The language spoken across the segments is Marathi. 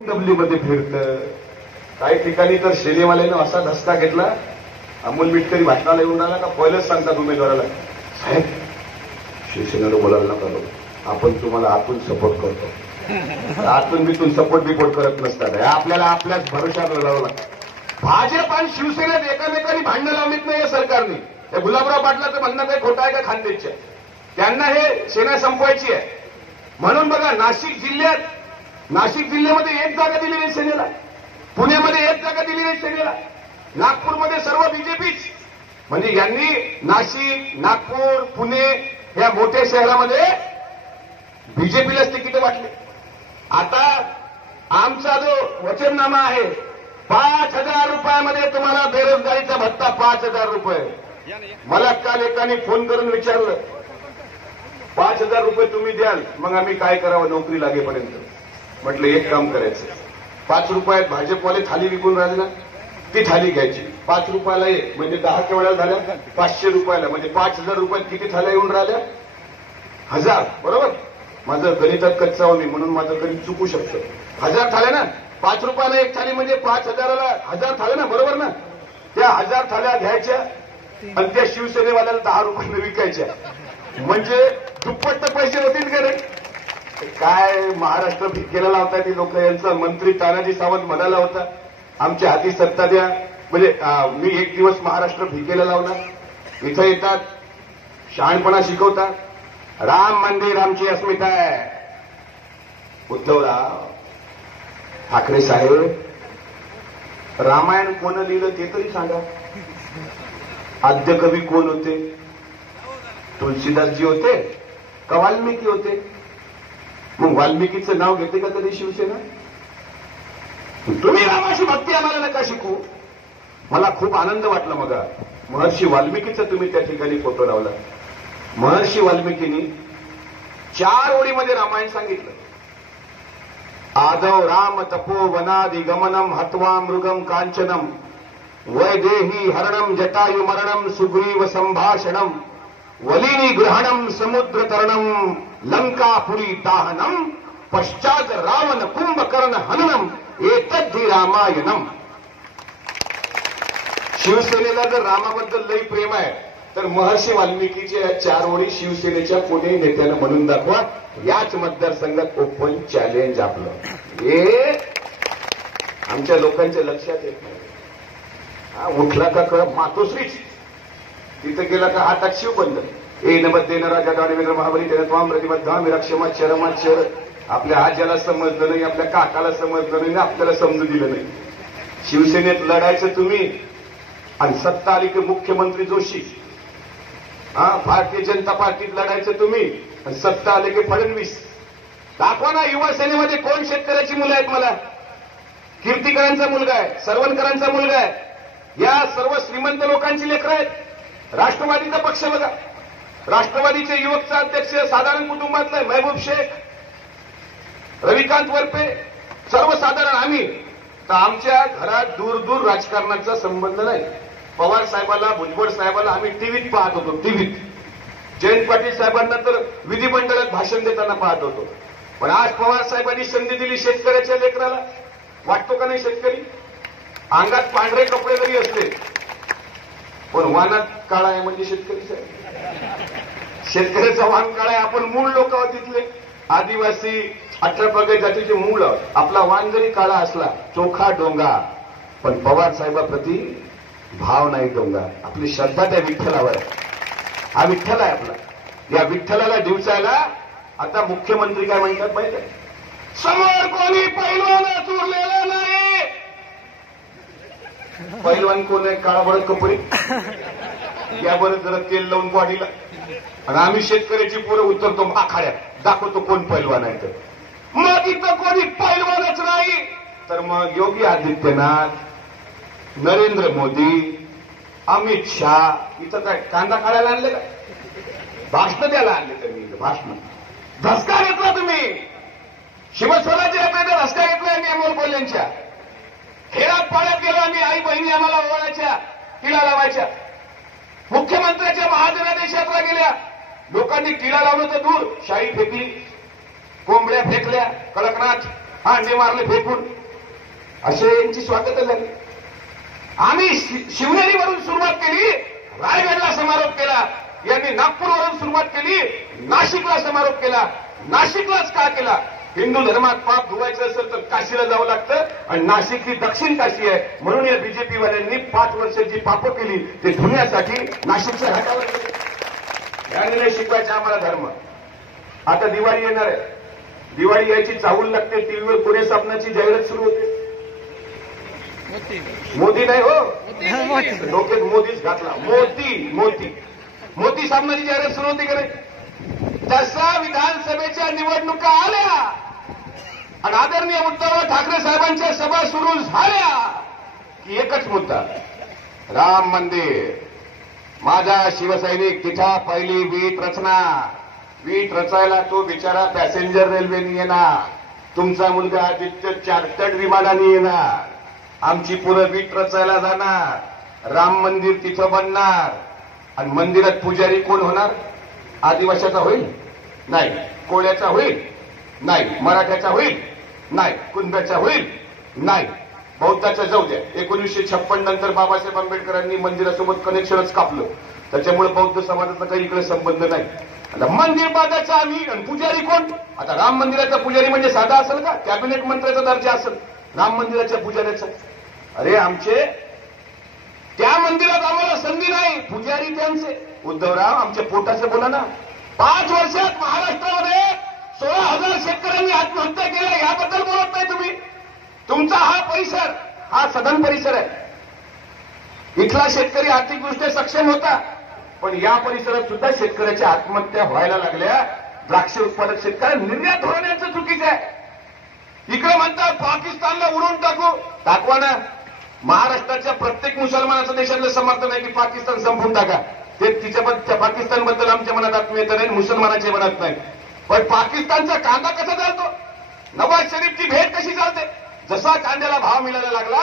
डब्ल्यू मध्ये फिरतं. काही ठिकाणी तर शेरीवाल्यानं असा धसका घेतला, अमोल मिटकरी भाषणाला येऊन आला का पहिलंच सांगतात उमेदवाराला, साहेब शिवसेनेला बोलायला नका लावू, आपण तुम्हाला आतून सपोर्ट करतो. आतून बितून सपोर्ट बिपोर्ट करत नसतात. आपल्याला आपल्याच भरोशावर लावावं लागतं. भाजप आणि शिवसेनेत एकामेकांनी भांडणं लावलीत नाही या सरकारने. हे गुलाबराव पाटलाचं म्हणणं काही खोटं आहे का खानदेशच्या? त्यांना हे सेना संपवायची आहे. म्हणून बघा नाशिक जिल्ह्यामध्ये एक जागा दिली नाही सेनेला, पुण्यामध्ये एक जागा दिली नाही सेनेला, नागपूरमध्ये सर्व बीजेपीच. म्हणजे यांनी नाशिक, नागपूर, पुणे या मोठ्या शहरामध्ये बीजेपीलाच तिकीट वाटले. आता आमचा जो वचननामा आहे, 5,000 रुपयामध्ये तुम्हाला बेरोजगारीचा भत्ता, 5,000 रुपये. मला काल एकाने फोन करून विचारलं, 5,000 रुपये तुम्ही द्याल, मग आम्ही काय करावं नोकरी लागेपर्यंत. म्हटलं एक काम करायचं, 5 रुपयात भाजपवाले थाली विकून राहिले ना, ती थाली घ्यायची. 5 रुपयाला एक म्हणजे 10 केवढ्या झाल्या, 500 रुपयाला म्हणजे 5,000 रुपयात किती थाल्या येऊन राहिल्या? 1000. बरोबर. माझं गणितात कच्चा हो मी, म्हणून माझं गणित चुकू शकतं. 1000 थाल्या ना, 5 रुपयाला एक थाली म्हणजे 5,000ला 1000 थाल्या ना, बरोबर ना. त्या 1000 थाल्या घ्यायच्या आणि त्या शिवसेनेवाल्याला 10 रुपयाने विकायच्या, म्हणजे दुप्पट तर पैसे होतील का रे? काय महाराष्ट्र भिकेला लावताय ती लोक. यांचा मंत्री तानाजी सावंत म्हणाला होता, आमच्या हाती सत्ता द्या, म्हणजे मी एक दिवस महाराष्ट्र भिकेला लावणार. इथं येतात, शहाणपणा शिकवतात. राम मंदिर आमची अस्मिता आहे. उद्धवराव ठाकरे साहेब, रामायण कोण लिहिलं ते तरी सांगा. आद्य कवी कोण होते? तुलसीदासजी होते का वाल्मिकी होते? मग वाल्मिकीचं नाव घेते का कधी शिवसेना? तुम्ही रामाची भक्ती आम्हाला नका शिकू. मला खूप आनंद वाटला मग महर्षी वाल्मिकीचं तुम्ही त्या ठिकाणी फोटो लावला. महर्षी वाल्मिकींनी 4 ओळीमध्ये रामायण सांगितलं. आदौ राम तपो वनादि गमनम हत्वा मृगम कांचनम वैदेही हरणम जटायु मरणम सुग्रीव संभाषणम वलिनी ग्रहणम समुद्र तरणम लंकापुरी दाहनम पश्चात रावण कुंभकर्ण हननम एतद्धि रामायणम. शिवसेनेला जर रामाबद्दल लई प्रेम आहे तर महर्षी वाल्मिकीच्या 4 ओळी शिवसेनेच्या कोणी नेत्यानं म्हणून दाखवा. याच मतदारसंघात ओपन चॅलेंज आपलं. हे आमच्या लोकांच्या लक्षात येत नाही. उठला का कळ मातोश्रीच, तिथं गेला का हातात शिवबंद. ए नमद्दे राजा दानवेंद्र महाबली तेनत्वाम प्रतिबद्धाम विरक्षमाच्चरमाच्चर. आपल्या आज्याला समजलं नाही, आपल्या काकाला समजलं नाही, आपल्याला समजू दिलं नाही. शिवसेनेत लढायचं तुम्ही आणि सत्ता आली की मुख्यमंत्री जोशी. भारतीय जनता पार्टीत लढायचं तुम्ही आणि सत्ता आली की फडणवीस. दाखवा ना युवा सेनेमध्ये कोण शेतकऱ्याची मुलं आहेत. मला कीर्तीकरांचा मुलगा आहे, सरवणकरांचा मुलगा आहे. या सर्व श्रीमंत लोकांची लेकरं आहेत. राष्ट्रवादीचा पक्ष बघा, राष्ट्रवादीचे युवकचा अध्यक्ष साधारण कुटुंबातला महबूब शेख, रविकांत वरपे, सर्वसाधारण आम्ही. तर आमच्या घरात दूर दूर राजकारणाचा संबंध नाही. पवार साहेबाला, भुजबळ साहेबाला आम्ही टीव्हीत पाहत होतो, टीव्हीत. जयंत पाटील साहेबांना तर विधिमंडळात भाषण देताना पाहत होतो. पण आज पवार साहेबांनी संधी दिली शेतकऱ्याच्या लेकराला. वाटतो का नाही शेतकरी? अंगात पांढरे कपडे जरी असले पण वानात काळा आहे म्हणजे शेतकरीच आहे. शेतकऱ्याचा वान काळा आहे. आपण मूळ लोक आहोत तिथले, आदिवासी 18 प्रगत जातीचे मूळ आहोत. आपला वान जरी काळा असला, चोखा डोंगा, पण पवार साहेबाप्रती भाव नाही डोंगा. आपली श्रद्धा त्या विठ्ठलावर आहे. हा विठ्ठल आहे आपला. या विठ्ठलाला दिवसायला आता मुख्यमंत्री काय म्हणतात माहिती आहे? समोर कोणी पैलवानच उरलेला नाही. पैलवान कोण आहे? काळा बरं कपडे, यावर जरा तेल लावून बॉडीला. आणि आम्ही शेतकऱ्याची पोरं उतरतो आखाड्यात, दाखवतो कोण पैलवान आहे. तर मग इथं कोणी पैलवानच नाही तर मग योगी आदित्यनाथ, नरेंद्र मोदी, अमित शाह इथं काय कांदा काढायला आणले का? भाषण द्यायला आणले त्यांनी. भाषण धसका घेतला तुम्ही. शिवस्वराज्य यात्रेचा धसका घेतला आम्ही अमोल कोल्ह्यांच्या. खेळात पाड्यात गेलो आम्ही, आई बहिणी आम्हाला ओवाळायच्या, टिळा लावायच्या. मुख्यमंत्र्याच्या महाजनादेश यात्रा गेल्या, लोकांनी टिळा लावलं तर दूर, शाई फेकली, कोंबड्या फेकल्या, कडकनाथ अंडे मारले फेकून, असे यांची स्वागत झाली. आम्ही शिवनेरीवरून सुरुवात केली, रायगडला समारोप केला. यांनी नागपूरवरून सुरुवात केली, नाशिकला समारोप केला. नाशिकलाच का केला? हिंदू धर्मात पाप धुवायचं असेल तर काशीला जावं लागतं, आणि नाशिक ही दक्षिण काशी आहे. म्हणून या बीजेपीवाल्यांनी 5 वर्ष जी पापं केली ते धुण्यासाठी नाशिकच्या घाटावर याने शिकवायचा आम्हाला धर्म. आता दिवाळी येणार आहे, दिवाळी यायची चाहूल लागते. टीव्हीवर पुणे साबणाची जाहिरात सुरू होते. मोदी नाही हो, डोक्यात मोदीच घातला. मोदी साबणाची जाहिरात सुरू होती की नाही? तसा विधानसभेच्या निवडणुका आल्या आणि आदरणीय उद्धव ठाकरे साहेबांच्या सभा सुरू झाल्या की एकच मुद्दा, राम मंदिर. माझा शिवसैनिक तिथं पहिली वीट रचना. वीट रचायला तो बिचारा पॅसेंजर रेल्वेने येणार, तुमचा मुलगा आदित्य चार्टर्ड विमानाने येणार. आमची पुरं वीट रचायला जाणार, राम मंदिर तिथं बनणार. आणि मंदिरात पुजारी कोण होणार? आदिवाशाचा होईल? नाही. कोळ्याचा होईल? नाही. मराठ्याचा होईल? नाही. कुंभाचा होईल? नाही. बौद्धाचा जाऊ द्या. 1956 नंतर बाबासाहेब आंबेडकरांनी मंदिरासोबत कनेक्शनच कापलं, त्याच्यामुळे बौद्ध समाजाचा काही इकडे संबंध नाही. आता मंदिर बांधायचं आम्ही, आणि पुजारी कोण? आता राम मंदिराचा पुजारी म्हणजे साधा असेल का? कॅबिनेट मंत्र्याचा दर्जा असेल राम मंदिराच्या पुजाऱ्याचा? अरे आमचे त्या मंदिरात आम्हाला संधी नाही, पुजारी त्यांचे. उद्धवराव आमच्या पोटाचं बोला ना. 5 वर्षात महाराष्ट्रामध्ये 16,000 शेतकऱ्यांनी आत्महत्या केल्या, याबद्दल बोलत नाही तुम्ही. तुमचा हा परिसर, हा सदन परिसर आहे. इथला शेतकरी आर्थिकदृष्ट्या सक्षम होता, पण या परिसरात सुद्धा शेतकऱ्याच्या आत्महत्या व्हायला लागल्या. द्राक्ष उत्पादक शेतकऱ्या निर्यात होण्याचं चुकीचं आहे. इकडे म्हणतात पाकिस्तानला उडवून टाकवा ना. महाराष्ट्राच्या प्रत्येक मुसलमानाचं देशातलं समर्थन आहे की पाकिस्तान संपवून टाका. ते तिच्या पाकिस्तानबद्दल आमच्या मनात आत्मीयता नाही, मुसलमानाच्या मनात नाही. पण पाकिस्तानचा कांदा कसा चालतो? नवाज शरीफची भेट कशी चालते? जसा कांद्याला भाव मिळायला लागला,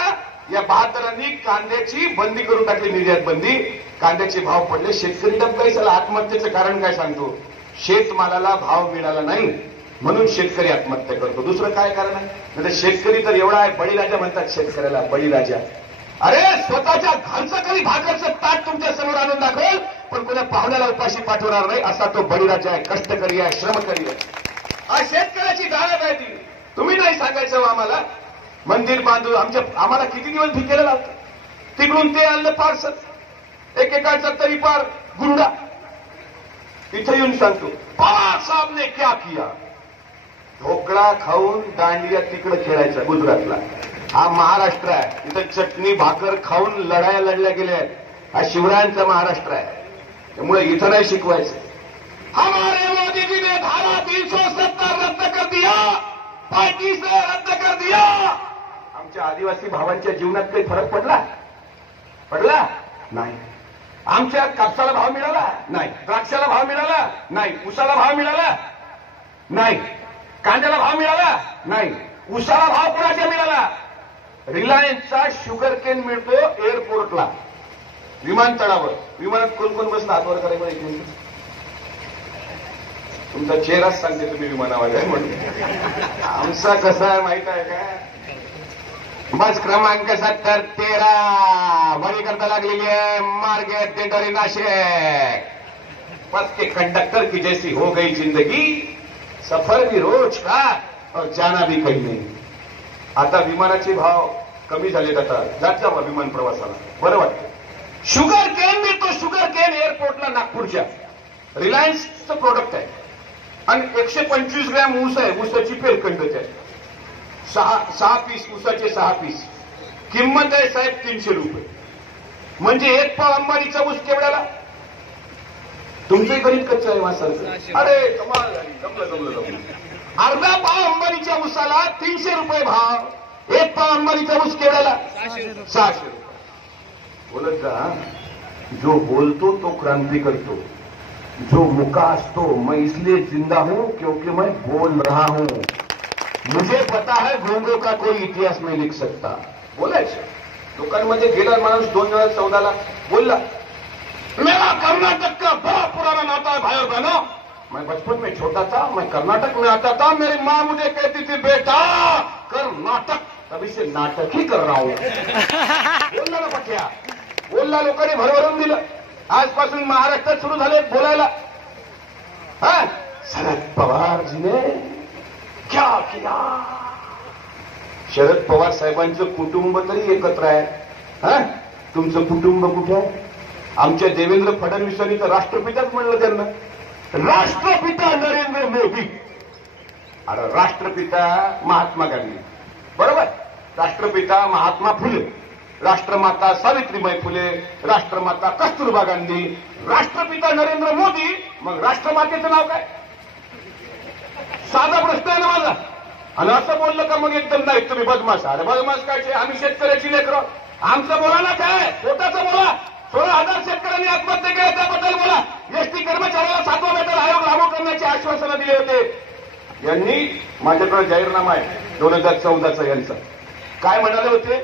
या बहादरांनी कांद्याची बंदी करून टाकली, निर्यात बंदी. कांद्याचे भाव पडले, शेतकरी डबकायला. आत्महत्येचं कारण काय सांगतो? शेतमालाला भाव मिळाला नाही म्हणून शेतकरी आत्महत्या करतो. दुसरं काय कारण आहे? म्हणजे शेतकरी तर एवढा आहे, बळीराजा म्हणतात शेतकऱ्याला, बळीराजा. अरे स्वतःच्या घरचं कधी भाकरचं ताट तुमच्या समोर आणून दाखवेल, पण कोणा पाहुण्याला उपाशी पाठवणार नाही, असा तो बळीराजा आहे, कष्टकरी आहे, श्रमकरी आहे. हा शेतकऱ्याची दानत आहे ती. तुम्ही नाही सांगायचं आम्हाला मंदिर बांधू. आम्हाला किती दिवस भिकेला लावतो. तिकडून ते आणलं पार्सल, एकेकाचा तरी पार गुंडा. इथे येऊन सांगतो पवार साहेबने क्या किया. ढोकळा खाऊन दांडिया तिकडे खेळायचा गुजरातला. हा महाराष्ट्र आहे, इथं चटणी भाकर खाऊन लढाया लढल्या गेल्या आहेत. हा शिवरायांचा महाराष्ट्र आहे, त्यामुळे इथं नाही शिकवायचं. हमारे मोदीजी ने धारा 370 रद्द कर दिया, पार्टी से रद्द कर दिया. आमच्या आदिवासी भावांच्या जीवनात काही फरक पडला नाही. आमच्या कापसाला भाव मिळाला नाही, द्राक्षाला भाव मिळाला नाही, उसाला भाव मिळाला नाही, कांद्याला भाव मिळाला नाही. उसाला भाव कोणाच्या मिळाला? रिलायन्सचा शुगर केन मिळतो एअरपोर्टला, विमानतळावर. विमानात कोण कोण बसला? हातवर करायला एक मिनिट. तुमचा चेहराच सांगते तुम्ही विमानावर आहे म्हणून. आमचा कसा आहे माहित आहे का? बस क्रमांक 70-13 बळी करता लागलेली आहे मार्गे देडरी नाशिक. बस के कंडक्टर की जैसी हो गई जिंदगी, सफर भी रोज का और जाना भी कहीं नहीं. आता विमानाचे भाव कमी झालेत. आता जात जावा विमान प्रवासाला, बरं वाटतं. शुगर केन मिळतो, शुगर केन एअरपोर्टला नागपूरच्या. रिलायन्सचं प्रोडक्ट आहे आणि 125 ग्रॅम ऊस आहे. ऊसाची पेरखंडच आहे. 6 पीस ऊसाचे 6 पीस. किंमत आहे साहेब 300 रुपये. म्हणजे एक पाव अंबानीचा ऊस केवढ्याला? तुमचंही गणित कच्चं आहे वासाचं. अरे कमाल झाली, जमलं. अर्धा पाव अंबानीच्या ऊसाला 300 रुपये भाव. एक पाव अंबानीचा ऊस केवढ्याला? 600 रुपये. बोलत जा. जो बोलतो तो क्रांती करतो, जो मुका असतो. मैं इसलिए जिंदा हूं क्योंकि मैं बोल रहा हूं. मुझे पता है घोंगों का कोई इतिहास नहीं लिख सकता. बोलायचं. लोकांमध्ये गेला माणूस 2014ला बोलला, मेरा कर्नाटक का बड़ा पुराना नाता है भाई और बहनों. मैं बचपन में छोटा था, मैं कर्नाटक में आता था, मेरी माँ मुझे कहती थी बेटा कर नाटक, तभी से नाटक ही कर रहा हूं. बोलला ना पठ्या, बोलला, लोकांनी भरभरून दिलं. आजपासून महाराष्ट्रात सुरू झाले बोलायला. शरद पवारजीने क्या किया. शरद पवार साहेबांचं कुटुंब तरी एकत्र आहे. तुमचं कुटुंब कुठे आहे? आमच्या देवेंद्र फडणवीसांनी तर राष्ट्रपिताच म्हणलं त्यांना. राष्ट्रपिता नरेंद्र मोदी. अरे राष्ट्रपिता महात्मा गांधी, बरोबर. राष्ट्रपिता महात्मा फुले, राष्ट्रमाता सावित्रीबाई फुले, राष्ट्रमाता कस्तुरबा गांधी, राष्ट्रपिता नरेंद्र मोदी. मग राष्ट्रमातेचं नाव काय? साधा प्रश्न आहे ना माझा. आणि असं बोललं का मग एकदम नाही तुम्ही बदमाश. अरे बदमाश काय, आम्ही शेतकऱ्याची लेकरं. आमचं बोला ना काय, पोटाचं बोला. 16,000 शेतकऱ्यांनी आत्महत्या केल्या त्याबद्दल बोला. एसटी कर्मचाऱ्याला 7वा वेतन आयोग लागू करण्याचे आश्वासनं दिले होते. यांनी माझ्याकडे जाहीरनामा आहे 2014चा यांचा. काय म्हणाले होते?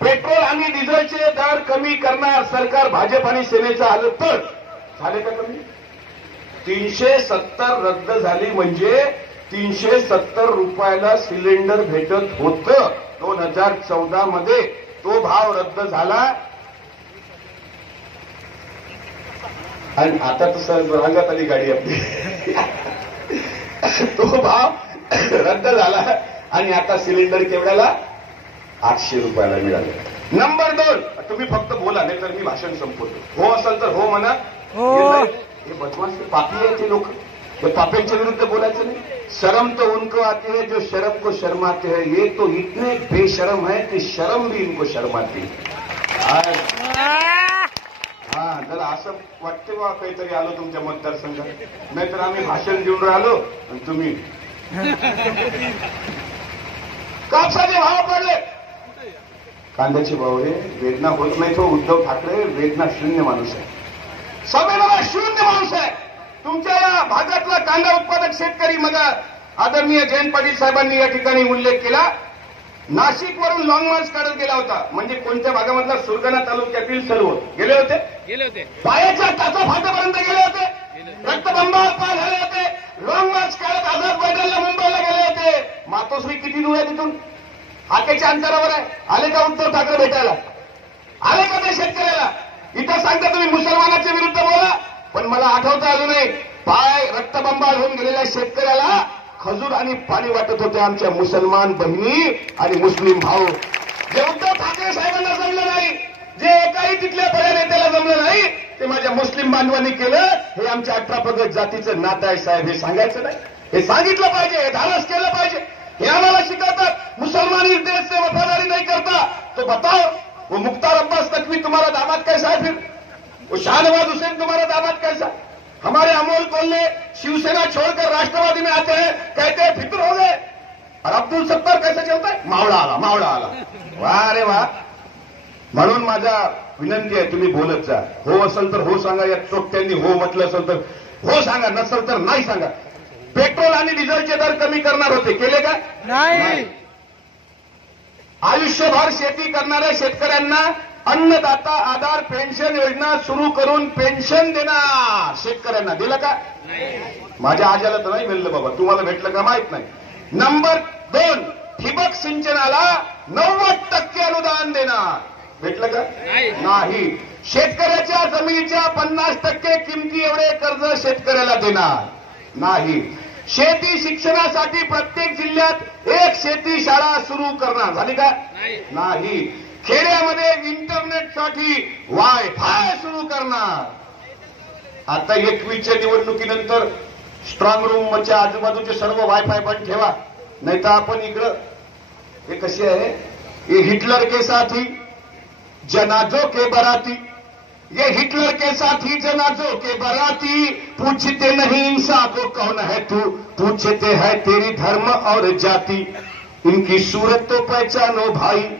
पेट्रोल आणि डिझेलचे दर कमी करणार सरकार भाजप आणि सेनेचं आलं तर. झाले का कमी? 370 रद्द झाली म्हणजे 370 रुपयाला सिलेंडर भेटत होतं 2014 मध्ये. तो भाव रद्द झाला आणि आता तर रांगात आली गाडी आपली. तो भाव रद्द झाला आणि आता सिलेंडर केवढ्याला? 800 रुपयाला मिळाले. नंबर 2, तुम्ही फक्त बोला नाही तर मी भाषण संपवतो. हो असेल तर हो म्हणा. हे बदमाश पापी आहे ते लोक. पाप्यांच्या विरुद्ध बोलायचं नाही. शर्म तो उनको आती है जो शर्म को शर्माते हैं. ये तो इतने बेशरम है कि शर्म भी इनको शर्माती. जरा असं वाटते बा काहीतरी आलो तुमच्या मतदारसंघात. नाहीतर आम्ही भाषण देऊन राहिलो आणि तुम्ही. कापसाचे भाव पडले, कांद्याचे भाव हे. वेदना होत नाही तो उद्धव ठाकरे वेदना शून्य माणूस आहे. संवेदना शून्य माणूस आहे. तुमच्या या भागातला कांदा उत्पादक शेतकरी मग आदरणीय जयंत पाटील साहेबांनी या ठिकाणी उल्लेख केला. नाशिकवरून लॉंग मार्च काढत गेला होता. म्हणजे कोणत्या भागामधला? सुरगाणा तालुक्यातील सर्व गेले होते. पायाच्या टाचा फाट्यापर्यंत गेले होते. रक्तबंबाळ पार झाले होते. लॉंग मार्च काढत आझाद मैदानला मुंबईला गेले होते. मातोश्री किती दूर आहे तिथून? हाकेच्या अंतरावर आहे. आले का उद्धव ठाकरे भेटायला? आले का ते शेतकऱ्याला? इथं सांगता तुम्ही मुसलमानाच्या विरुद्ध बोला, पण मला आठवतं अजूनही पाय रक्तबंबाळ होऊन गेलेल्या शेतकऱ्याला खजूर आणि पाणी वाटत होते आमच्या मुसलमान बहिणी आणि मुस्लिम भाऊ. जे उद्धव ठाकरे साहेबांना जमलं नाही, जे एकाही तिथल्या बड्या नेत्याला जमलं नाही, ते माझ्या मुस्लिम बांधवांनी केलं. हे आमच्या 18 पगड जातीचं नातं आहे साहेब. हे सांगायचं नाही, हे सांगितलं पाहिजे, हे धाडस केलं पाहिजे. हे आम्हाला शिकवतात मुसलमान इस देश से वफादारी नहीं करता तो बताओ वो मुख्तार अब्बास नकवी तुम्हारा दामाद कैसा है? फिर वो शाहनवाज हुसैन तुम्हारा दामाद कैसा? हमारे अमोल कोल्हे शिवसेना छोड़कर राष्ट्रवादी में आते हैं, कहते हैं फिक्र हो गए. और अब्दुल सत्तार कैसे चलता है? मावळा आला. वाह रे वाह. म्हणून माझा विनंती आहे तुम्ही बोलत जा. हो असेल तर हो सांगा. या चोट्यांनी हो म्हटलं असेल तर हो सांगा, नसेल तर नाही सांगा. पेट्रोल आणि डिझेलचे दर कमी करणार होते, केले का? नाही. आयुष्यभर शेती करणाऱ्या शेतकऱ्यांना अन्नदाता आधार पेन्शन योजना सुरू करून पेन्शन देणार. शेतकऱ्यांना दिलं का? माझ्या आज्याला तर नाही मिळलं बाबा. तुम्हाला भेटलं का माहित नाही. नंबर 2, ठिबक सिंचनाला 90% अनुदान देणार. भेटलं का? नाही. शेतकऱ्याच्या जमिनीच्या 50% किमती एवढे कर्ज शेतकऱ्याला देणार नाही. शेती शिक्षणासाठी प्रत्येक जिल्ह्यात एक शेती शाळा सुरू करणार. झाली का? नाही. खेड्यामध्ये इंटरनेटसाठी वायफाय सुरू करणार. आता 21च्या निवडणुकीनंतर स्ट्रॉंग रूमच्या आजूबाजूचे सर्व वायफाय बंद ठेवा, नाही तर आपण इकडं. हे कसे आहे? ये हिटलर के साथी जनाजों के बराती, ये हिटलर के साथी जनाजों के बराती, पूछते नहीं इंसान को कौन है तू, पूछते हैं तेरी धर्म और जाति, इनकी सूरत तो पहचानो भाई,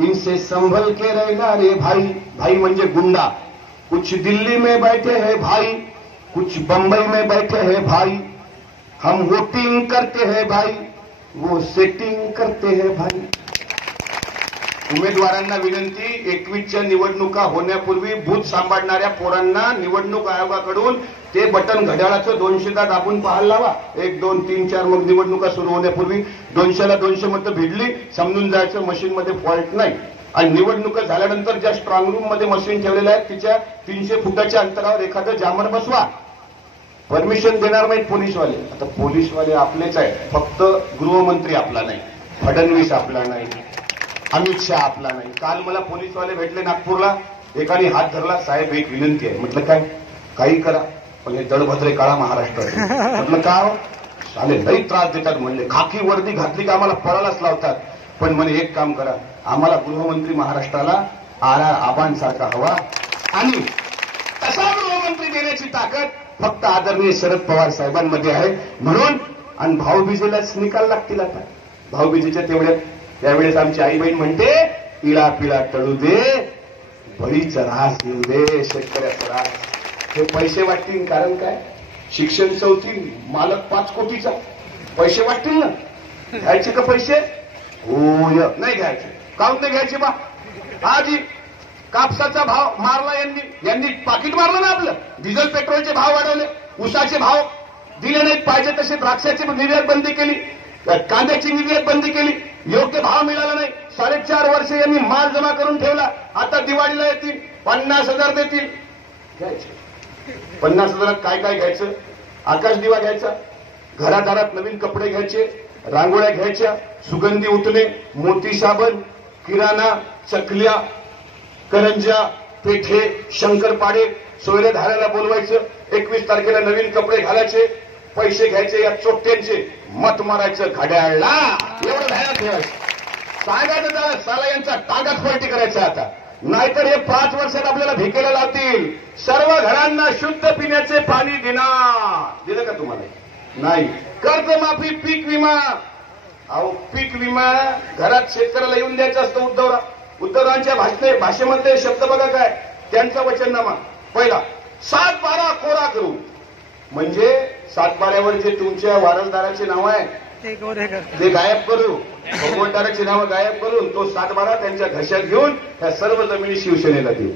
इनसे संभल के रहना रे भाई. भाई म्हणजे गुंडा. कुछ दिल्ली में बैठे हैं भाई, कुछ बंबई में बैठे हैं भाई. हम वोटिंग करते हैं भाई, वो सेटिंग करते हैं भाई. उमेदवारांना विनंती, 21च्या निवडणुका होण्यापूर्वी बूथ सांभाळणाऱ्या पोरांना निवडणूक आयोगाकडून ते बटन घड्याळाचं 200दा दाबून पाहायला लावा. 1, 2, 3, 4 मग निवडणुका सुरू होण्यापूर्वी 200ला 200 मतं भिडली, समजून जायचं मशीनमध्ये फॉल्ट नाही. आणि निवडणुका झाल्यानंतर ज्या स्ट्रॉंग रूम मध्ये मशीन ठेवलेल्या आहेत तिच्या 300 फुटाच्या अंतरावर एखादं जामर बसवा. परमिशन देणार नाहीत पोलीसवाले. आता पोलीसवाले आपलेच आहेत, फक्त गृहमंत्री आपला नाही, फडणवीस आपला नाही, अमित शहा आपला नाही. काल मला पोलीसवाले भेटले नागपूरला, एकाने हात धरला, साहेब एक विनंती आहे. म्हटलं काय? काही करा पण हे दळभद्रे काळा महाराष्ट्रात. म्हटलं का हो? साले लई त्रास देतात. म्हणले खाकी वर्दी घातली का आम्हाला पळायलाच लावतात. पण म्हणे एक काम करा, आम्हाला गृहमंत्री महाराष्ट्राला आबांसारखा हवा आणि तसा गृहमंत्री देण्याची ताकद फक्त आदरणीय शरद पवार साहेबांमध्ये आहे. म्हणून आणि भाऊबीजेलाच निकाल लागतील. आता भाऊबीजेच्या त्यावेळेस आमची आई बहीण म्हणते, इळा पिळा टळू दे, बळीचा रास येऊ दे, शेतकऱ्याचा रास. हे पैसे वाटतील. कारण काय? शिक्षण 4 मालक 5 कोटीचा. पैसे वाटतील ना. घ्यायचे का पैसे? हो नाही घ्यायचे. काऊन नाही घ्यायचे बा? आजी कापसाचा भाव मारला यांनी पाकिट मारलं ना आपलं. डिझेल पेट्रोलचे भाव वाढवले, ऊसाचे भाव दिले नाहीत पाहिजे तसे, द्राक्षाची निर्यात बंदी केली, कांद्याची निर्यात बंदी केली, योग्य भाव मिळाला नाही. 4.5 वर्ष यांनी माल जमा करून ठेवला. आता दिवाळीला येतील 50,000 देतील. घ्यायचे 50,000 काय काय घ्यायचं? आकाश दिवा घ्यायचा, घरादारात नवीन कपडे घ्यायचे, रांगोळ्या घ्यायच्या, सुगंधी उठणे, मोती साबण, किराणा, चकल्या, करंजा, पेठे, शंकरपाडे, सोयरेधाऱ्याला बोलवायचं, 21 तारखेला नवीन कपडे घालायचे, पैसे घ्यायचे या चोट्यांचे, मत मारायचं घड्याळला. एवढं ध्यानात ठेवायचं. सांगायचं त्याला साला यांचा टांगात पलटी करायचं. आता नाहीतर हे 5 वर्षात आपल्याला भिकेला लावतील. सर्व घरांना शुद्ध पिण्याचे पाणी देणार. दिलं का तुम्हाला? नाही. कर्जमाफी, पीक विमा. अहो पीक विमा घरात शेतकऱ्याला येऊन द्यायचं असतं. उद्धवरावांच्या भाषेमध्ये शब्द बघा काय त्यांचा वचननामा. पहिला 7-12 कोरा करू. म्हणजे 7-12वर जे तुमच्या वारसदाराचे नाव आहे ते गायब करू, भगवंताराची नावं गायब करून तो 7-12 त्यांच्या घशात घेऊन त्या सर्व जमिनी शिवसेनेला देऊ.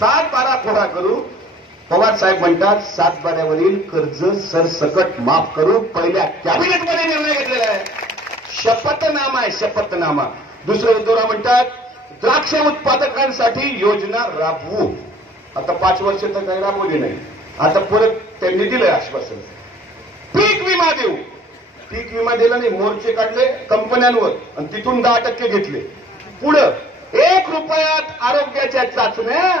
7-12 कोरा करू. पवार साहेब म्हणतात 7-12वरील कर्ज सरसकट माफ करू. पहिल्या कॅबिनेटमध्ये निर्णय घेतलेला आहे. शपथनामा आहे, शपथनामा. दुसरं उद्धवराव म्हणतात द्राक्ष उत्पादकांसाठी योजना राबवू. आता 5 वर्ष तर काही राबवली नाही. आता परत त्यांनी दिलंय आश्वासन. पीक विमा देऊ. पीक विमा दिला नाही, मोर्चे काढले कंपन्यांवर आणि तिथून 10% घेतले. पुढं 1 रुपयात आरोग्याच्या चाचण्या,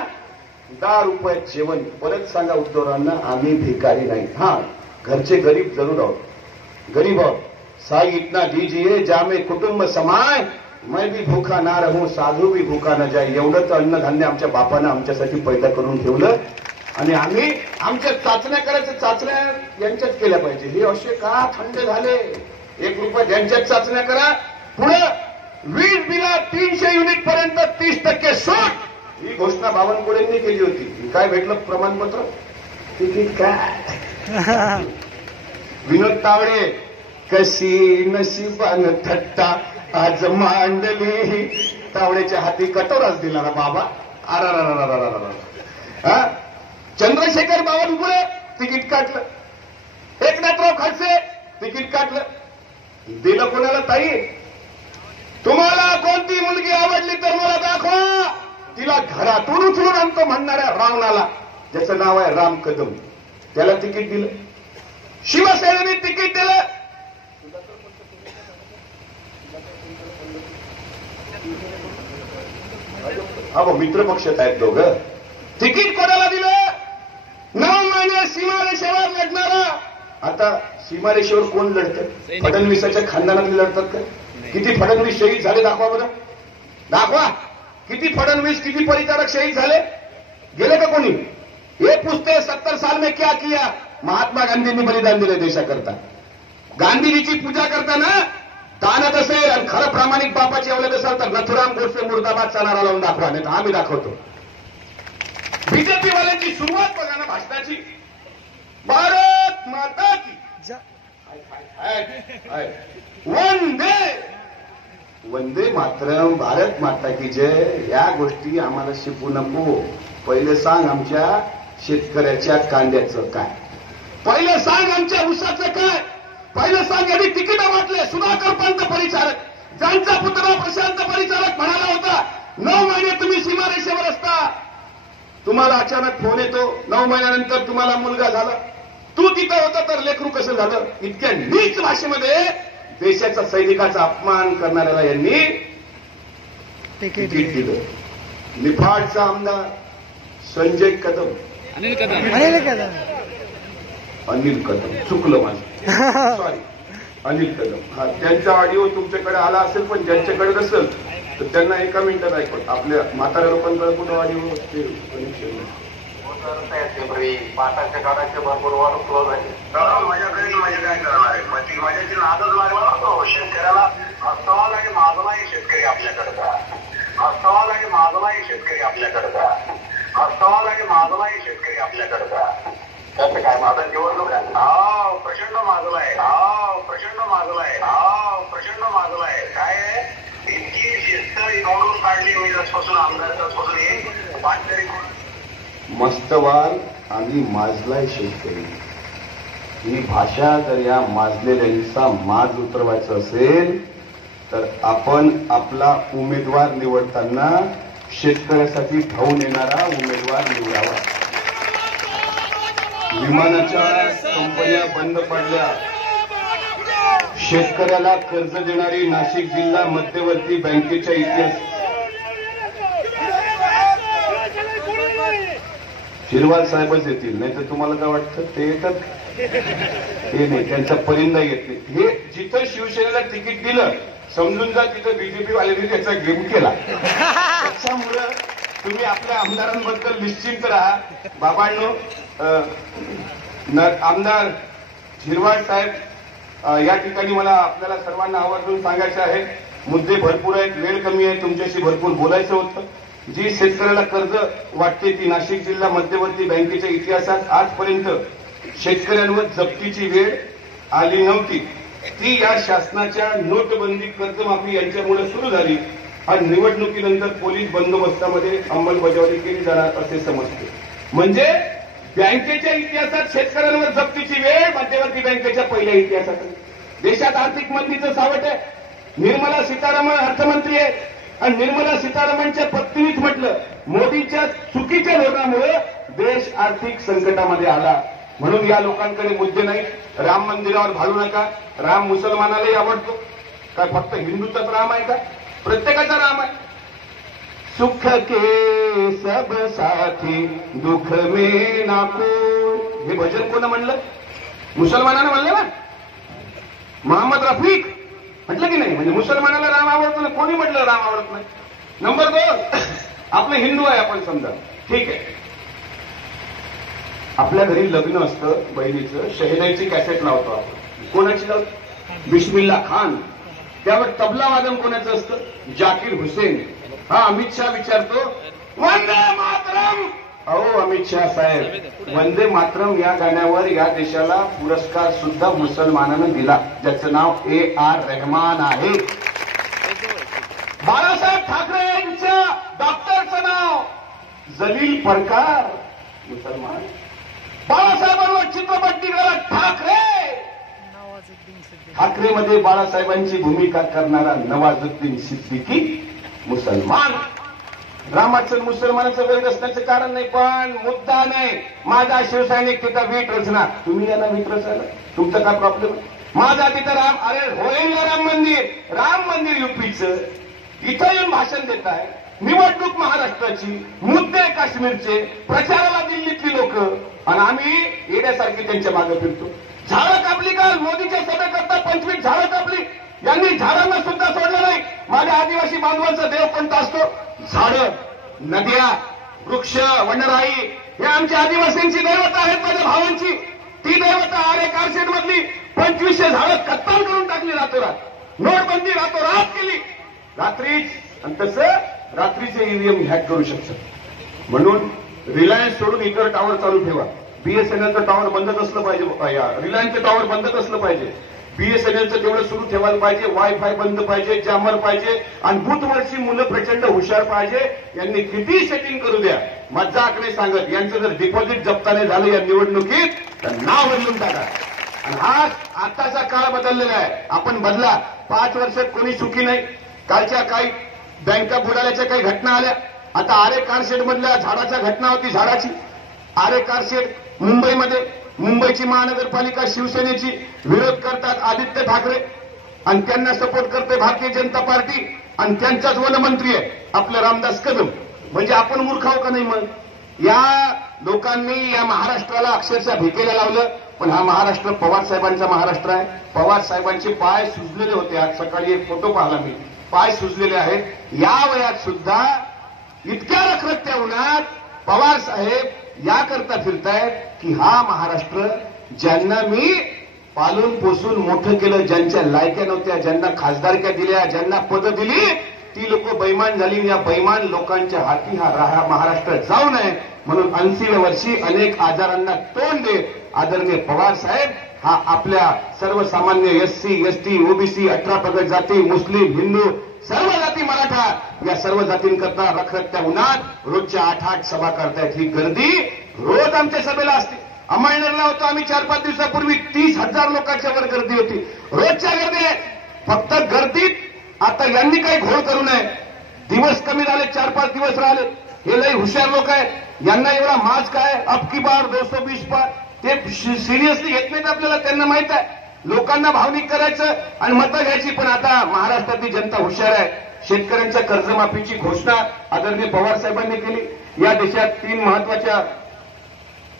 10 रुपयात जेवण. परत सांगा उद्धवरावांना आम्ही भिकारी नाही. हा घरचे गरीब जरूर आहोत, गरीब आहोत. साई इतना दीजिए जामे कुटुंब समाय, मैं भी भूखा ना रहूं साधू भी भूखा न जाय. एवढंच अन्नधान्य आमच्या बापानं आमच्यासाठी पैदा करून ठेवलं आणि आम्ही आमच्या चाचण्या करायच्या. चाचण्या यांच्याच केल्या पाहिजे. हे असे का थंड झाले? 1 रुपयात यांच्याच चाचण्या करा. पुढे वीज बिला 300 युनिट पर्यंत 30% सूट. ही घोषणा बावनकुळेंनी केली होती. काय भेटलं? प्रमाणपत्र, तिकीट. काय विनोद तावडे कशी नशिबानं थट्टा आज मांडली. तावडेच्या हाती कटोराच दिला ना बाबा. चंद्रशेखर बावनकुळे तिकीट काढलं. एकनाथराव खडसे तिकीट काढलं. दिलं कोणाला? ताई तुम्हाला कोणती मुलगी आवडली तर मला दाखवा, तिला घरातून उचलून आणतो म्हणणाऱ्या रावणाला, ज्याचं नाव आहे राम कदम, त्याला तिकीट दिलं. शिवसेनेने तिकीट दिलं. अहो मित्र पक्षात आहेत दोघं. तिकीट कोणाला दिलं? 9 महिने सीमारेषेवर लढणारा. आता सीमारेषेवर कोण लढतं? फडणवीसाच्या खानदानातले लढतात का? किती फडणवीस शहीद झाले दाखवा बरं. दाखवा किती फडणवीस, किती परिचारक शहीद झाले. गेले का कोणी? हे पुछते 70 साल में क्या किया. महात्मा गांधींनी बलिदान दिले देशाकरता. गांधीजीची पूजा करताना दानत असेल आणि खरं प्रामाणिक बापाची अवलंब असेल तर नथुराम गोडसे मुर्दाबादचा नारा लावून दाखवा. नाही तर आम्ही दाखवतो. बीजेपीवाल्यांची सुरुवात बघा ना भाषणाची. भारत माता की वंदे वंदे मातरम, भारत माता की जय, या गोष्टी आम्हाला शिकू नको. पहिले सांग आमच्या शेतकऱ्याच्या कांद्याचं काय, पहिलं सांग आमच्या ऊसाचं काय, पहिलं सांग. यांनी तिकीट वाटले. सुधाकर पंत परिचारक, ज्यांचा पुतळा प्रशांत परिचारक म्हणाला होता 9 महिने तुम्ही सीमारेषेवर असता, तुम्हाला अचानक फोन येतो, 9 महिन्यानंतर तुम्हाला मुलगा झाला, तू तिथं होता तर लेकरू कसं झालं. इतक्या नीच भाषेमध्ये देशाच्या सैनिकाचा अपमान करणाऱ्याला यांनी तिकीट दिलं. निफाडचा आमदार संजय कदम, अनिल कदम चुकलं माझं, सॉरी, अनिल कदम. हा, त्यांचा ऑडिओ तुमच्याकडे आला असेल, पण ज्यांच्याकडे नसेल तर त्यांना एका मिनिटात ऐकत. आपल्या म्हाताऱ्या लोकांकडे कुठं ऑडिओ कनेक्शन पाटाच्या काढायचे भरपूर वाढ क्लोज आहे. माझ्याकडे माझे काय करणार आहे, माझ्याची नादच लागला नसतो. शेतकऱ्याला असावा लागे माझाही शेतकरी आपल्याकडचा, असावा लागे माझाही शेतकरी आपल्याकडचा, असावा लागे माझाही शेतकरी आपल्याकडचा. त्याचं काय, माझा निवडणूक आहे, हा प्रचंड माजला आहे, हा प्रचंड माजला आहे, हा प्रचंड माजला आहे. काय आहे, इतकी शेतकरी निवडून काढली मिळतपासून आमदारपासून एक पाच मस्तवाल आणि माजलाय शेतकरी, ही भाषा जर या माजलेल्यांचा माज उतरवायचा असेल तर आपण आपला उमेदवार निवडताना शेतकऱ्यासाठी धावून येणारा उमेदवार निवडावा. विमानाच्या कंपन्या बंद पडल्या, शेतकऱ्याला कर्ज देणारी नाशिक जिल्हा मध्यवर्ती बँकेच्या इतिहास, शिरवाल साहेबच येतील, नाही तर तुम्हाला काय वाटतं ते येतात, ते नाही, त्यांचा परिंदा येत नाही. हे जिथं शिवसेनेला तिकीट दिलं समजून जा तिथं बीजेपी वाल्यांनी त्याचा गेम केला. त्याच्यामुळं तुम्ही आपल्या आमदारांबद्दल निश्चिंत राहा. बाबांनो, आमदार शिरवाळ साहेब, या ठिकाणी मला आपल्याला सर्वांना आवर्जून सांगायचं आहे, मुद्दे भरपूर आहेत, वेळ कमी आहे, तुमच्याशी भरपूर बोलायचं होतं. जी शेतकऱ्याला कर्ज वाटते ती नाशिक जिल्हा मध्यवर्ती बँकेच्या इतिहासात आजपर्यंत शेतकऱ्यांवर जप्तीची वेळ आली नव्हती. ती या शासनाच्या नोटबंदी, कर्जमाफी यांच्यामुळे सुरू झाली आणि निवडणुकीनंतर पोलीस बंदोबस्तामध्ये अंमलबजावणी केली जाणार असे समजते. म्हणजे बँकेच्या इतिहासात शेतकऱ्यांवर जप्तीची वेळ मध्यवर्ती बँकेच्या पहिल्या इतिहासात. देशात आर्थिक मंदीचं सावट आहे. निर्मला सीतारामन अर्थमंत्री आहे आणि निर्मला सीतारामनच्या पत्नीच म्हटलं मोदींच्या चुकीच्या धोरणामुळे देश आर्थिक संकटामध्ये आला. म्हणून या लोकांकडे मुद्दे नाही. राम मंदिरावर घालू नका. राम मुसलमानालाही आवडतो. काय फक्त हिंदूचाच राम आहे का? प्रत्येकाचा राम आहे. सुख के सब साथी दुख में ना कोई, हे भजन कोण म्हणलं? मुसलमानानं म्हणलं ना. मोहम्मद रफीक म्हटलं की नाही? म्हणजे मुसलमानाला राम आवडतो ना. कोणी म्हटलं राम आवडत नाही? नंबर 2, आपलं हिंदू आहे आपण समजा, ठीक आहे. आपल्या घरी लग्न असतं बहिणीचं, शहनाईची कॅसेट लावतो आपण. कोणाची लावतो? बिस्मिल्ला खान. त्यावर तबला वादन कोणाचं असतं? जाकीर हुसेन. हा, अमित शहा विचारतो वंदे मातरम. अहो अमित शहा साहेब, वंदे मातरम या गाण्यावर या देशाला पुरस्कार सुद्धा मुसलमानानं दिला, ज्याचं नाव A.R. रहमान आहे. बाळासाहेब ठाकरे यांच्या डॉक्टरचं नाव जलील परकार, मुसलमान. बाळासाहेबांवर चित्रपट निघाला ठाकरे. ठाकरेमध्ये बाळासाहेबांची भूमिका करणारा नवाजुद्दीन सिद्दीकी, मुसलमान. रामाचं मुसलमानाचं वैर असण्याचं कारण नाही, पण मुद्दा नाही. माझा शिवसैनिक तिथं वीट रचना, तुम्ही यांना वीट रचायला तुमचा काय प्रॉब्लेम? माझा तिथं राम, अरे होईल राम मंदिर. राम मंदिर युपीचं, इथं येऊन भाषण देत आहे. निवडणूक महाराष्ट्राची, मुद्दे काश्मीरचे, प्रचाराला दिल्लीतली लोक, आणि आम्ही येण्यासारखी त्यांच्या मागे फिरतो. झाडं कापली काल मोदीच्या सभेकरता 25 झाडं कापली. यांनी झाडांना सुद्धा सोडलं नाही. माझ्या आदिवासी बांधवांचा देव कोणता असतो? झाडं, नद्या, वृक्ष, वनराई, हे आमच्या आदिवासींची दैवता आहेत. माझ्या भावांची ती दैवता आरे कारशेड मधली 2500 झाडं कत्तल करून टाकली रातोरात. नोटबंदी रातोरात केली रात्रीच. आणि तसं रात्रीचे ईव्हीएम हॅक करू शकतात. म्हणून रिलायन्स सोडून इतर टॉवर चालू ठेवा. बीएसएनएलचं टॉवर बंदच असलं पाहिजे, रिलायन्सचं टॉवर बंदच असलं पाहिजे. BSNLचं तेवढं सुरू ठेवायला पाहिजे, वायफाय बंद पाहिजे, जॅमर पाहिजे आणि बूथवरची मुलं प्रचंड हुशार पाहिजे. यांनी किती सेटिंग करू द्या, मजाक नाही सांगत. यांचं जर डिपॉझिट जप्ताने झालं या निवडणुकीत तर नाव बदलून टाका. आणि हा आताचा काळ बदललेला आहे. आपण बदला. 5 वर्षात कोणी सुखी नाही. कालच्या काही बँका बुडाल्याच्या काही घटना आल्या. आता आरे कारशेड मधल्या झाडाच्या घटना होती. झाडाची आरे कारशेड मुंबईमध्ये, मुंबईची महानगरपालिका शिवसेनेची विरोध करतात आदित्य ठाकरे आणि त्यांना सपोर्ट करते भारतीय जनता पार्टी आणि त्यांचाच वनमंत्री आहे आपलं रामदास कदम. म्हणजे आपण मूर्ख आहोत का नाही? मग या लोकांनी या महाराष्ट्राला अक्षरशः भिकेला लावलं. पण हा महाराष्ट्र पवार साहेबांचा महाराष्ट्र आहे. पवार साहेबांचे पाय सुजलेले होते. आज सकाळी एक फोटो पाहिला मी, पाय सुजलेले आहेत. या वयात सुद्धा इतक्या रखरखत्या उन्हात पवार साहेब याकरता फिरतायत की हा महाराष्ट्र ज्यांना मी पालून पोसून मोठं केलं, ज्यांच्या लायक्या नव्हत्या, ज्यांना खासदारक्या दिल्या, ज्यांना पदं दिली, ती लोक बैमान झाली. या बैमान लोकांच्या हाती हा महाराष्ट्र जाऊ नये म्हणून 80व्या वर्षी अनेक आजारांना तोंड देत आदरणीय पवार साहेब हा आपल्या सर्वसामान्य SC, ST, OBC, 18 पगड जाती, मुस्लिम, हिंदू, सर्व जाती, मराठा या सर्व जातींकरता रखरखत्या उन्हात रोजच्या 8-8 सभा करतायत. ही गर्दी रोज आमच्या सभेला असते. अंमळनेरला होतो आम्ही 4-5 दिवसापूर्वी, 30,000 लोकांच्या वर गर्दी होती. रोजच्या गर्दी आहे. फक्त गर्दीत आता यांनी काही घोळ करू नये. दिवस कमी झाले, 4-5 दिवस राहिले. हे लई हुशार लोक आहेत. यांना एवढा माज काय, अब की बार 220 पार, ते सिरियसली घेत नाहीत. आपल्याला त्यांना माहित आहे लोकांना भावनिक करायचं आणि मतं घ्यायची. पण आता महाराष्ट्रातली जनता हुशार आहे. शेतकऱ्यांच्या कर्जमाफीची घोषणा आदरणीय पवार साहेबांनी केली. या देशात 3 महत्वाच्या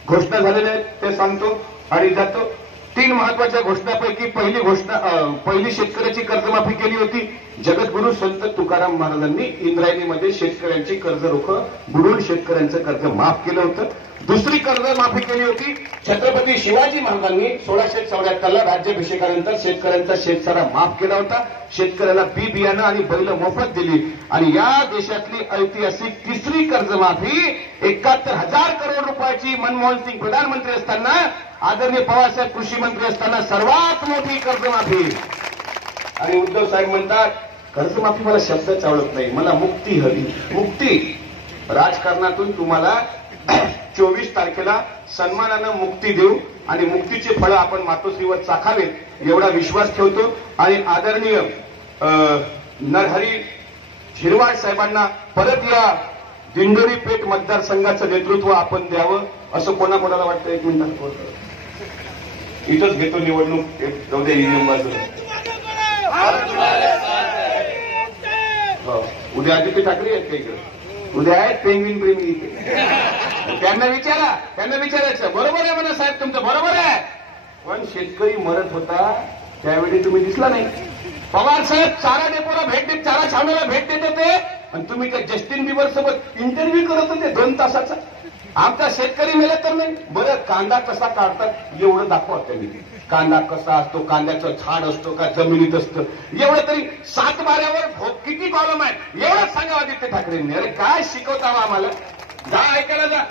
घोषणा झालेल्या आहेत, ते सांगतो आणि जातो. 3 महत्वाच्या घोषणापैकी पहिली शेतकऱ्याची कर्जमाफी केली होती. जगद्गुरू संत तुकाराम महाराजांनी इंद्रायणीमध्ये शेतकऱ्यांची कर्ज रोखं बुडून शेतकऱ्यांचं कर्ज माफ केलं होतं. दुसरी कर्जमाफी केली होती छत्रपती शिवाजी महाराजांनी 1674ला राज्याभिषेकानंतर शेतकऱ्यांचा शेतसारा माफ केला होता. शेतकऱ्याला बी बियाणं आणि बैल मोफत दिली. आणि या देशातली ऐतिहासिक तिसरी कर्जमाफी 71,000 करोड रुपयाची मनमोहन सिंग प्रधानमंत्री असताना, आदरणीय पवारसाहेब कृषी मंत्री असताना सर्वात मोठी कर्जमाफी. आणि उद्धव साहेब म्हणतात कर्जमाफी मला शब्दच आवडत नाही, मला मुक्ती हवी. मुक्ती राजकारणातून तुम्हाला 24 तारखेला सन्मानानं मुक्ती देऊ आणि मुक्तीचे फळं आपण मातोश्रीवर चाखावेत एवढा विश्वास ठेवतो. आणि आदरणीय नरहरी झिरवाळ साहेबांना परत या दिंडोरी पेठ मतदारसंघाचं नेतृत्व आपण द्यावं असं कोणाकोणाला वाटतं? 1 मिनिटात इथंच घेतो निवडणूक. जाऊ द्या ईव्हीएम बाजूला. उद्या आदित्य ठाकरे आहेत का इकडे? उद्या आहेत पेंगविन प्रेमी इथे. त्यांना विचारायचं बरोबर आहे म्हणा साहेब तुमचं, बरोबर आहे. पण शेतकरी मरत होता त्यावेळी तुम्ही दिसला नाही. पवार साहेब चारा डेपोला भेट देत, चारा छावण्याला भेट देत होते आणि तुम्ही त्या जस्टिन बिबर सोबत इंटरव्ह्यू करत होते 2 तासाचा. आमचा शेतकरी मेला तर नाही. बरं कांदा कसा काढतात एवढं दाखवा त्यांनी. कांदा कसा असतो, कांद्याचं झाड असतो का जमिनीत असतं, एवढं तरी 7 बाऱ्यावर किती कॉलम आहेत एवढंच सांगा आदित्य ठाकरेंनी. अरे काय शिकवता आम्हाला? जा ऐकायला जा.